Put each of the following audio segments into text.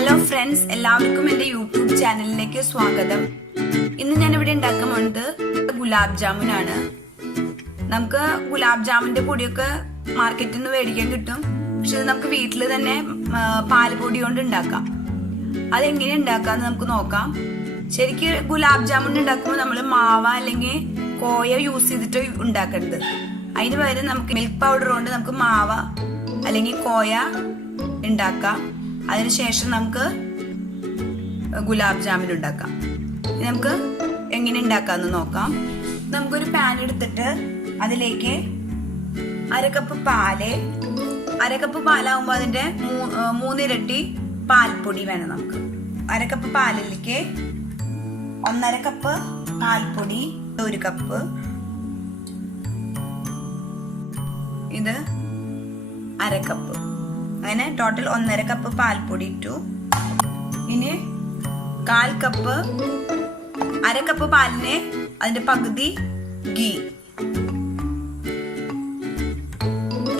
Hello friends, എല്ലാവർക്കും എൻ്റെ YouTube ചാനലിലേക്ക് സ്വാഗതം. ഇന്ന് ഞാൻ ഇവിടെ ഉണ്ടാക്കാൻ പോകുന്നത് ഗുലാബ് ജാമുൻ ആണ്. നമുക്ക് ഗുലാബ് ജാമുന്റെ പൊടിയൊക്കെ മാർക്കറ്റിൽ നിന്ന് മേടിക്കാൻ കിട്ടും. പക്ഷെ ഇത് നമുക്ക് വീട്ടിൽ തന്നെ പാൽപ്പൊടി കൊണ്ട് ഉണ്ടാക്കാം. അതെങ്ങനെ ഉണ്ടാക്കാന്ന് നമുക്ക് നോക്കാം. ശരിക്കും ഗുലാബ് ജാമുൻ ഉണ്ടാക്കുമ്പോൾ നമ്മൾ മാവ അല്ലെങ്കിൽ കോയ യൂസ് ചെയ്തിട്ട് ഉണ്ടാക്കരുത്. അതിന് പകരം നമുക്ക് മിൽക്ക് പൗഡർ കൊണ്ട് നമുക്ക് മാവ അല്ലെങ്കിൽ കോയ ഉണ്ടാക്കാം. അതിനുശേഷം നമുക്ക് ഗുലാബ് ജാമുൻ ഉണ്ടാക്കാം. നമുക്ക് എങ്ങനെ ഉണ്ടാക്കാന്ന് നോക്കാം. നമുക്കൊരു പാൻ എടുത്തിട്ട് അതിലേക്ക് അരക്കപ്പ് പാലാവുമ്പോൾ അതിന്റെ 3 ഇരട്ടി പാൽപ്പൊടി വേണം. നമുക്ക് അരക്കപ്പ് പാലിലേക്ക് 1.5 കപ്പ് പാൽപ്പൊടി, 1 കപ്പ്, ഇത് 1/2 കപ്പ്, അങ്ങനെ ടോട്ടൽ 1.5 കപ്പ് പാൽപ്പൊടി ഇട്ടു. ഇനി 1/4 കപ്പ്, 1/2 കപ്പ് പാലിന് അതിന്റെ പകുതി ഗീ.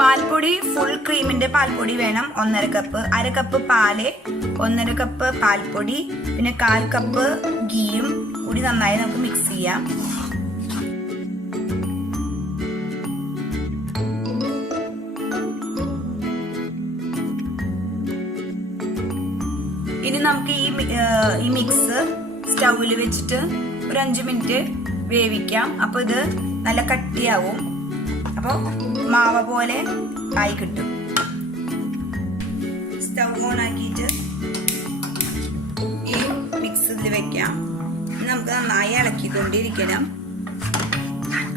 പാൽപ്പൊടി ഫുൾ ക്രീമിന്റെ പാൽപ്പൊടി വേണം 1.5 കപ്പ്. 1/2 കപ്പ് പാല്, 1.5 കപ്പ് പാൽപ്പൊടി, പിന്നെ 1/4 കപ്പ് ഗീയും കൂടി നന്നായി നമുക്ക് മിക്സ് ചെയ്യാം. ഇനി നമുക്ക് ഈ മിക്സ് സ്റ്റൗവിൽ വെച്ചിട്ട് ഒരു 5 മിനിറ്റ് വേവിക്കാം. അപ്പൊ ഇത് നല്ല കട്ടിയാവും. അപ്പൊ മാവ പോലെ ആയി കിട്ടും. സ്റ്റൗ ഓൺ ആക്കിയിട്ട് ഈ മിക്സ് ഇതിൽ വെക്കാം. നമുക്ക് നന്നായി ഇളക്കിക്കൊണ്ടിരിക്കണം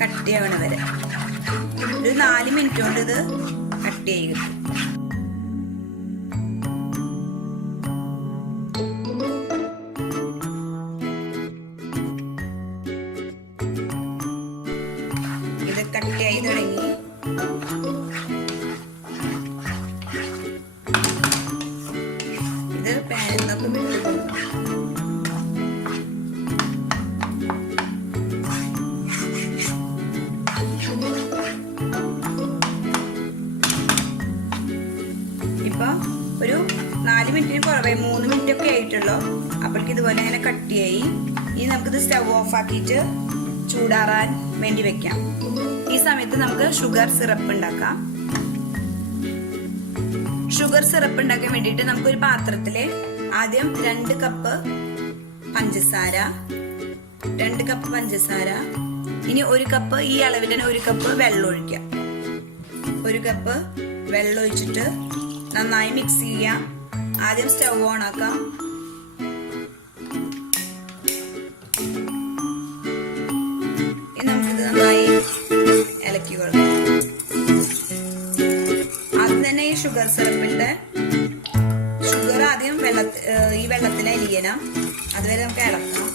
കട്ടിയാവണ വരെ. ഒരു 4 മിനിറ്റ് കൊണ്ട് ഇത് കട്ടിയായി കിട്ടും. ഇത് കട്ടിയായി തുടങ്ങി. ഇത് പാനിൽ നിന്നൊക്കെ വിട്ടു. ഇപ്പൊ ഒരു 4 മിനിറ്റിന് കുറവേ, 3 മിനിറ്റ് ഒക്കെ ആയിട്ടുള്ളൂ. അപ്പോഴേക്ക് ഇതുപോലെ അങ്ങനെ കട്ടിയായി. ഇനി നമുക്കിത് സ്റ്റവ് ഓഫ് ആക്കിയിട്ട് ചൂടാറാൻ വേണ്ടി വെക്കാം. ഈ സമയത്ത് നമുക്ക് ഷുഗർ സിറപ്പ് ഉണ്ടാക്കാം. ഷുഗർ സിറപ്പ് ഉണ്ടാക്കാൻ വേണ്ടിയിട്ട് നമുക്കൊരു പാത്രത്തില് ആദ്യം 2 കപ്പ് പഞ്ചസാര, 2 കപ്പ് പഞ്ചസാര, ഇനി 1 കപ്പ്, ഈ അളവിൽ തന്നെ 1 കപ്പ് വെള്ളം ഒഴിക്കാം. 1 കപ്പ് വെള്ളം ഒഴിച്ചിട്ട് നന്നായി മിക്സ് ചെയ്യാം. ആദ്യം സ്റ്റവ് ഓൺ ആക്കാം. നമുക്കിത് നന്നായി ഇളക്കി കൊടുക്കാം. ആദ്യം തന്നെ ഈ ഷുഗർ സിറപ്പിന്റെ ഷുഗർ ആദ്യം ഈ വെള്ളത്തിൽ അലിയണം. അതുവരെ നമുക്ക് ഇളക്കാം.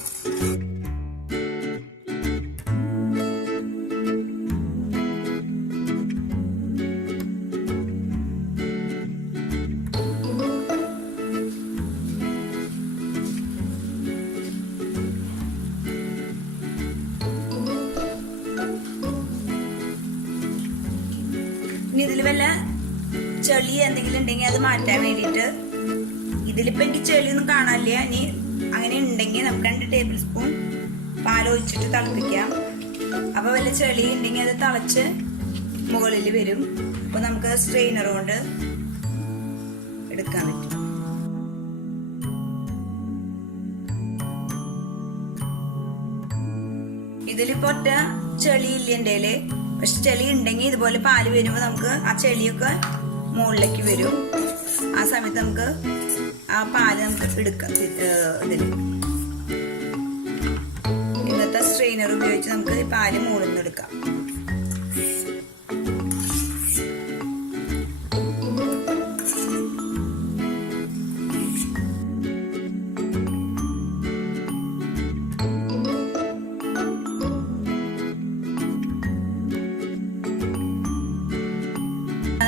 ഇതിൽ വല്ല ചെളി എന്തെങ്കിലും ഉണ്ടെങ്കിൽ അത് മാറ്റാൻ വേണ്ടിയിട്ട്, ഇതിലിപ്പോ എനിക്ക് ചെളിയൊന്നും കാണാനില്ല. ഇനി അങ്ങനെ ഉണ്ടെങ്കിൽ നമുക്ക് 2 ടേബിൾ സ്പൂൺ പാലൊഴിച്ചിട്ട് തിളപ്പിക്കാം. അപ്പൊ വല്ല ചെളി ഉണ്ടെങ്കിൽ അത് തിളച്ച് മുകളിൽ വരും. അപ്പൊ നമുക്ക് സ്ട്രെയിനർ കൊണ്ട് എടുക്കാൻ പറ്റും. ഇതിലിപ്പോ ഒറ്റ ചെളി ഇല്ല എൻ്റെ കയ്യില്. പക്ഷെ ചെളി ഉണ്ടെങ്കിൽ ഇതുപോലെ പാല് വരുമ്പോൾ നമുക്ക് ആ ചെളിയൊക്കെ മുകളിലേക്ക് വരും. ആ സമയത്ത് നമുക്ക് ആ പാല് നമുക്ക് എടുക്കാം. ഇതിൽ ഇന്നത്തെ സ്ട്രെയിനർ ഉപയോഗിച്ച് നമുക്ക് ഈ പാല് മുകളിൽ നിന്ന് എടുക്കാം.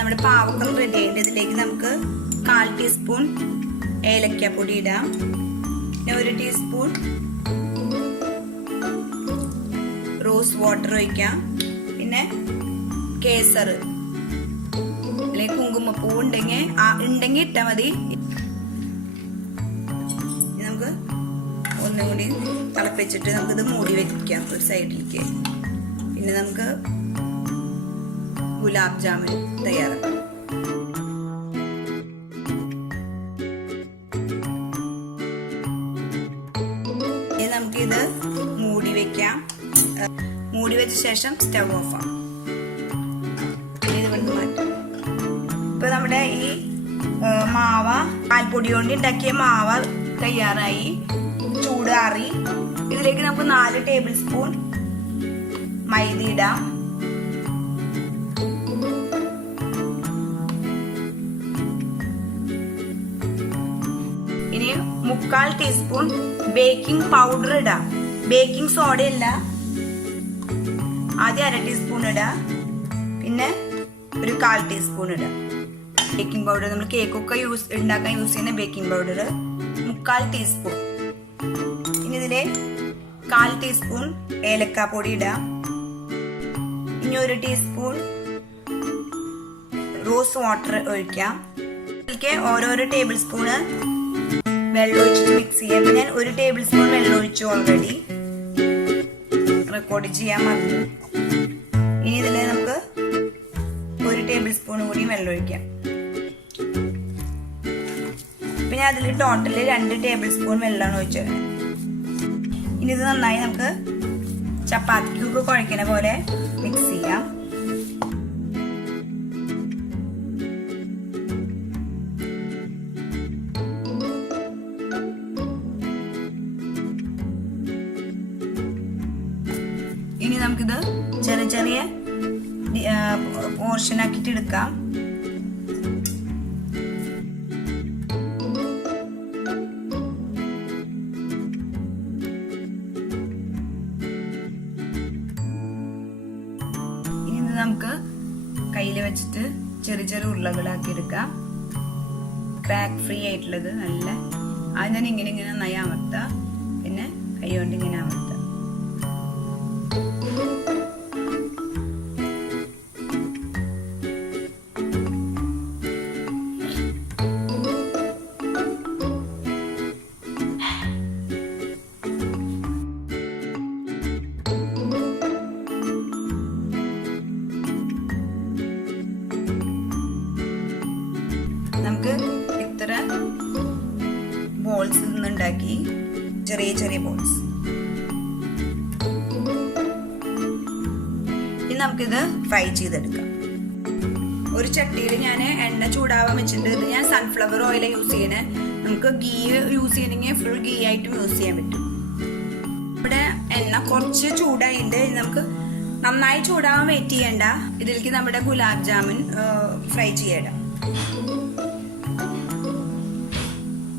നമ്മുടെ പാവക്കം റെഡി ആയിട്ട് ഇതിലേക്ക് നമുക്ക് 1/4 ടീസ്പൂൺ ഏലക്കാപ്പൊടി ഇടാം. പിന്നെ 1 ടീസ്പൂൺ റോസ് വാട്ടർ ഒഴിക്കാം. പിന്നെ കേസർ അല്ലെങ്കിൽ കുങ്കുമപ്പൂ ഉണ്ടെങ്കിൽ ഇട്ടാൽ മതി. നമുക്ക് ഒന്നും കൂടി തിളപ്പിച്ചിട്ട് നമുക്കിത് മൂടി വെക്കാം ഒരു സൈഡിലേക്ക്. പിന്നെ നമുക്ക് ഗുലാബ് ജാമുൻ തയ്യാറാക്കാം. ഇനി നമുക്കിത് മൂടി വെക്കാം. മൂടി വെച്ച ശേഷം സ്റ്റവ് ഓഫ് ആക്കാം. ഇത് മാറ്റാം. ഇപ്പൊ നമ്മുടെ ഈ മാവ പാൽപ്പൊടി കൊണ്ട് ഉണ്ടാക്കിയ മാവ തയ്യാറായി, ചൂടാറി. ഇതിലേക്ക് നമുക്ക് 4 ടേബിൾ സ്പൂൺ മൈദ ഇടാം. ഇനി 3/4 ടീസ്പൂൺ ബേക്കിംഗ് പൗഡർ ഇടാം. ബേക്കിംഗ് സോഡ ഇല്ല, ആദ്യം 1/2 ടീസ്പൂൺ ഇടാം. പിന്നെ ഒരു 1/4 ടീസ്പൂൺ ഇടാം ബേക്കിംഗ് പൗഡർ. നമ്മൾ കേക്കൊക്കെ ഉണ്ടാക്കാൻ യൂസ് ചെയ്യുന്ന ബേക്കിംഗ് പൗഡർ 3/4 ടീസ്പൂൺ. ഇനി ഇതിലെ 1/4 ടീസ്പൂൺ ഏലക്കാപ്പൊടി ഇടാം. ഇനി 1 ടീസ്പൂൺ റോസ് വാട്ടർ ഒഴിക്കാം. ഇതിലേക്ക് ഓരോരോ ടേബിൾ സ്പൂണ് വെള്ളം ഒഴിച്ചിട്ട് മിക്സ് ചെയ്യാം. ഞാൻ 1 ടേബിൾ സ്പൂൺ വെള്ളം ഒഴിച്ചു, ഓൾറെഡി റെക്കോർഡ് ചെയ്യാൻ മതി. ഇനി ഇതിൽ നമുക്ക് 1 ടേബിൾ സ്പൂൺ കൂടി വെള്ളം ഒഴിക്കാം. പിന്നെ അതിൽ ടോട്ടല് 2 ടേബിൾ സ്പൂൺ വെള്ളമാണ് ഒഴിച്ചത്. ഇനി ഇത് നന്നായി നമുക്ക് ചപ്പാത്തിക്കൊക്കെ കുഴക്കുന്ന പോലെ മിക്സ് ചെയ്യാം. ഇനി നമുക്കിത് ചെറിയ ചെറിയ പോർഷൻ ആക്കിയിട്ട് എടുക്കാം. നമുക്ക് കയ്യിൽ വെച്ചിട്ട് ചെറിയ ചെറിയ ഉരുളകളാക്കി എടുക്കാം. ക്രാക്ക് ഫ്രീ ആയിട്ടുള്ളത് നല്ല. ആദ്യം തന്നെ ഇങ്ങനെ നന്നായി അമർത്താം. പിന്നെ കൈ കൊണ്ട് ഇങ്ങനെ അമർത്താം. നമുക്ക് ഇത്ര ബോൾസ് ഉണ്ടാക്കി, ചെറിയ ചെറിയ ബോൾസ്. ഇനി നമുക്കിത് ഫ്രൈ ചെയ്തെടുക്കാം. ഒരു ചട്ടിയിൽ ഞാൻ എണ്ണ ചൂടാവാൻ വെച്ചിട്ടുണ്ട്. ഇത് ഞാൻ സൺഫ്ലവർ ഓയിൽ യൂസ് ചെയ്യണേ. നമുക്ക് ഗീ യൂസ് ചെയ്യണമെങ്കിൽ ഫുൾ ഗീ ആയിട്ടും യൂസ് ചെയ്യാൻ പറ്റും. ഇവിടെ എണ്ണ കുറച്ച് ചൂടായിട്ട് നമുക്ക് നന്നായി ചൂടാവാൻ വെയിറ്റ് ചെയ്യണ്ട. ഇതിലേക്ക് നമ്മുടെ ഗുലാബ് ജാമുൻ ഫ്രൈ ചെയ്യണം.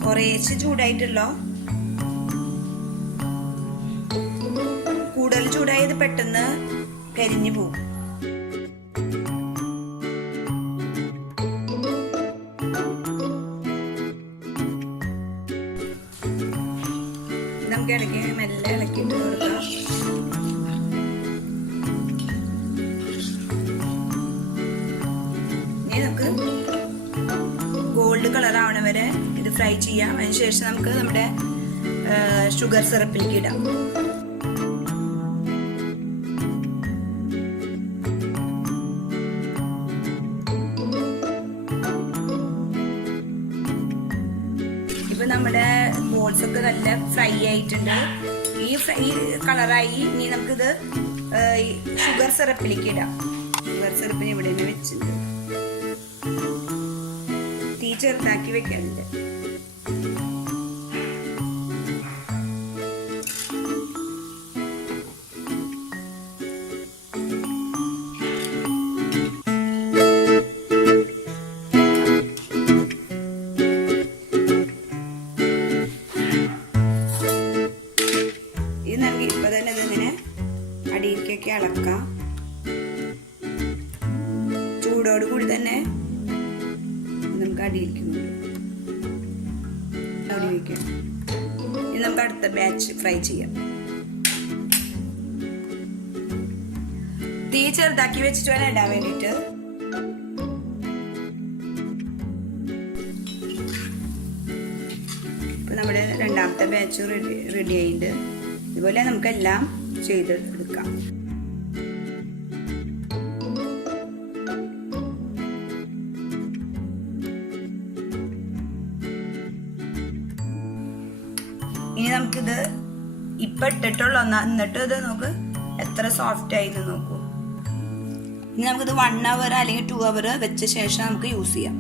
കുറേശ്ശെ ചൂടായിട്ടല്ലോ. കൂടുതൽ ചൂടായത് പെട്ടെന്ന് കരിഞ്ഞു പോകും. നമുക്ക് ഇളക്കി മെല്ലെ ഇളക്കിയിട്ട് കൊടുക്കാം. ഇനി നമുക്ക് ഗോൾഡ് കളർ ആവണ വരെ ഇത് ഫ്രൈ ചെയ്യാം. അതിനുശേഷം നമുക്ക് നമ്മുടെ ഷുഗർ സിറപ്പിലേക്ക് ഇടാം. ഇപ്പൊ നമ്മുടെ ബോൾസ് ഒക്കെ നല്ല ഫ്രൈ ആയിട്ടുണ്ട്. ഈ കളറായി. ഇനി നമുക്കിത് ഷുഗർ സിറപ്പിലേക്ക് ഇടാം. ഷുഗർ സിറപ്പിന് ഇവിടെ വെച്ചിട്ടുണ്ട്. തീ ചെറുതാക്കി വെക്കാനുണ്ട്. ഇത് നമുക്ക് ഇപ്പൊ തന്നെ ഇതിങ്ങനെ അടിയിലേക്കൊക്കെ ഇളക്കാം. ചൂടോട് കൂടി തന്നെ നമുക്ക് അടിയിലേക്ക് മൂടി വയ്ക്കാം. ഇനി നമുക്ക് അടുത്ത ബാച്ച് ഫ്രൈ ചെയ്യാം. തീ ചെറുതാക്കി വെച്ചിട്ട് വേണം ഇടാൻ വേണ്ടിട്ട്. ഇപ്പൊ നമ്മുടെ രണ്ടാമത്തെ ബാച്ച് റെഡി ആയിട്ടുണ്ട്. ഇതുപോലെ നമുക്കെല്ലാം ചെയ്തെടുക്കാം. ഇനി നമുക്കിത് ഇപ്പൊ ഇട്ടിട്ടുള്ള എന്നിട്ട് ഇത് നോക്ക് എത്ര സോഫ്റ്റ് ആയിന്ന് നോക്കൂ. ഇനി നമുക്കിത് 1 hour അല്ലെങ്കിൽ 2 hour വെച്ച ശേഷം നമുക്ക് യൂസ് ചെയ്യാം.